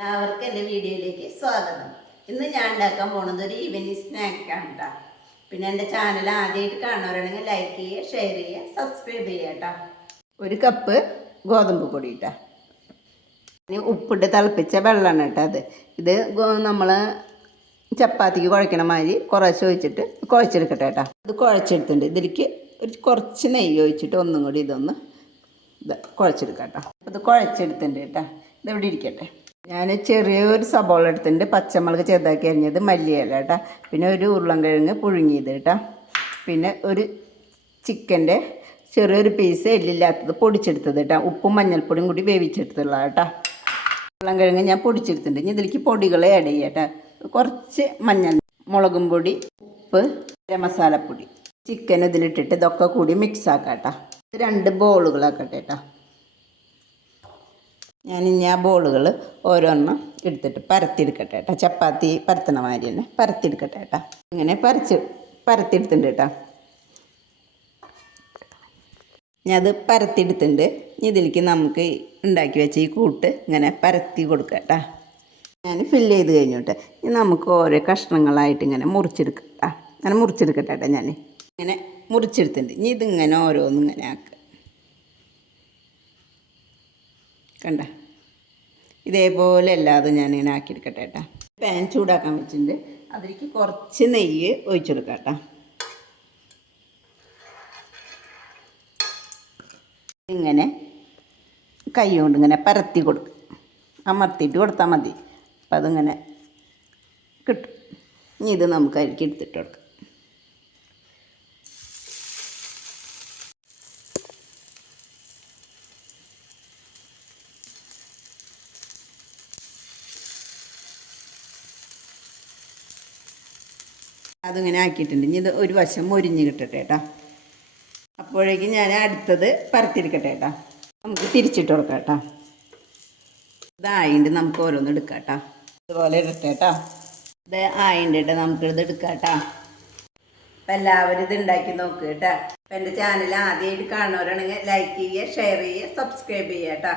എല്ലാവർക്കും എൻ്റെ വീഡിയോയിലേക്ക് സ്വാഗതം. ഇന്ന് ഞാൻ ഉണ്ടാക്കാൻ പോകുന്നത് ഒരു ഈവനിങ് സ്നാക്കാണ് കേട്ടോ. പിന്നെ എൻ്റെ ചാനൽ ആദ്യമായിട്ട് കാണുന്നവരാണെങ്കിൽ ലൈക്ക് ചെയ്യുക, ഷെയർ ചെയ്യുക, സബ്സ്ക്രൈബ് ചെയ്യുക കേട്ടോ. ഒരു കപ്പ് ഗോതമ്പ് പൊടി കേട്ടോ. ഇനി ഉപ്പിട്ട് തിളപ്പിച്ച വെള്ളമാണ് കേട്ടോ. ഇത് നമ്മൾ ചപ്പാത്തിക്ക് കുഴക്കണ മാതിരി കുറച്ച് ഒഴിച്ചിട്ട് കുഴച്ചെടുക്കട്ടെ കേട്ടോ. ഇത് കുഴച്ചെടുത്തിട്ടുണ്ട്. ഇതിലേക്ക് കുറച്ച് നെയ്യ് ഒഴിച്ചിട്ട് ഒന്നും കൂടി ഇതൊന്ന് കുഴച്ചെടുക്കാം കേട്ടോ. ഇത് കുഴച്ചെടുത്തിട്ടുണ്ട് കേട്ടോ. ഇതെവിടെ ഇരിക്കട്ടെ. ഞാൻ ചെറിയൊരു സബോള എടുത്തിട്ടുണ്ട്, പച്ചമുളക് ചെറുതാക്കി അരിഞ്ഞത്, മല്ലിയില കേട്ടോ, പിന്നെ ഒരു ഉരുളൻകിഴങ്ങ് പുഴുങ്ങിയത് കേട്ടോ, പിന്നെ ഒരു ചിക്കൻ്റെ ചെറിയൊരു പീസ് എല്ലില്ലാത്തത് പൊടിച്ചെടുത്തത് കേട്ടോ, ഉപ്പും മഞ്ഞൾപ്പൊടിയും കൂടി വേവിച്ചെടുത്തുള്ള കേട്ടോ. ഉരുളൻകിഴങ്ങ് ഞാൻ പൊടിച്ചെടുത്തിട്ടുണ്ട്. ഇനി ഇതിലേക്ക് പൊടികൾ ആഡ് ചെയ്യാം കേട്ടോ. കുറച്ച് മഞ്ഞൾ, മുളകും പൊടി, ഉപ്പ്, മസാലപ്പൊടി, ചിക്കൻ ഇതിലിട്ടിട്ട് ഇതൊക്കെ കൂടി മിക്സ് ആക്കാം കേട്ടോ. 2 ബോളുകളാക്കട്ടെ കേട്ടോ. ഞാനിനി ആ ബോളുകൾ ഓരോന്നും എടുത്തിട്ട് പരത്തിയെടുക്കട്ടെ കേട്ടോ. ചപ്പാത്തി പരത്തണ മാതിരി തന്നെ പരത്തിയെടുക്കട്ടെ കേട്ടോ. ഇങ്ങനെ പരത്തിയെടുത്തിട്ടുണ്ട് കേട്ടോ. ഞാൻ അത് പരത്തിയെടുത്തിട്ടുണ്ട്. ഇതിലേക്ക് നമുക്ക് ഉണ്ടാക്കി വെച്ച ഈ കൂട്ട് ഇങ്ങനെ പരത്തി കൊടുക്കാം കേട്ടോ. ഞാൻ ഫില്ല് ചെയ്ത് കഴിഞ്ഞു കേട്ടോ. ഇനി നമുക്ക് ഓരോ കഷ്ണങ്ങളായിട്ട് ഇങ്ങനെ മുറിച്ചെടുക്കാം കേട്ടോ. അങ്ങനെ മുറിച്ചെടുക്കട്ടെ കേട്ടോ. ഞാൻ ഇങ്ങനെ മുറിച്ചെടുത്തിട്ടുണ്ട്. ഇനി ഇതിങ്ങനെ ഓരോന്നും ഇങ്ങനെ ആക്കുക. കണ്ട, ഇതേപോലെ അല്ലാതെ ഞാനിങ്ങനെ ആക്കിയെടുക്കട്ടെ കേട്ടോ. പാൻ ചൂടാക്കാൻ വെച്ചിട്ടുണ്ട്. അതിലേക്ക് കുറച്ച് നെയ്യ് ഒഴിച്ചെടുക്കാം കേട്ടോ. ഇങ്ങനെ കൈ കൊണ്ട് ഇങ്ങനെ പരത്തി കൊടുക്കും, അമർത്തിയിട്ട് കൊടുത്താൽ മതി. അപ്പം അതിങ്ങനെ കിട്ടും. ഇനി ഇത് നമുക്ക് അതിലേക്ക് എടുത്തിട്ട് കൊടുക്കാം. അതിങ്ങനെ ആക്കിയിട്ടുണ്ട്. ഇനി ഇത് ഒരു വശം മൊരിഞ്ഞ് കിട്ടട്ടെ കേട്ടോ. അപ്പോഴേക്കും ഞാൻ അടുത്തത് പരത്തിയെടുക്കട്ടെ കേട്ടോ. നമുക്ക് തിരിച്ചിട്ട് കൊടുക്കാം കേട്ടോ. ഇതായിട്ട് നമുക്ക് ഓരോന്ന് എടുക്കാം കേട്ടോ. ഇതുപോലെ ഇടട്ടെ കേട്ടോ. ഇത് ആയിട്ട് നമുക്കിത് എടുക്കാം കേട്ടോ. അപ്പം എല്ലാവരും ഇത് ഉണ്ടാക്കി നോക്കുക കേട്ടോ. അപ്പം എൻ്റെ ചാനൽ ആദ്യമായിട്ട് കാണുന്നവരാണെങ്കിൽ ലൈക്ക് ചെയ്യുക, ഷെയർ ചെയ്യുക, സബ്സ്ക്രൈബ് ചെയ്യുക കേട്ടോ.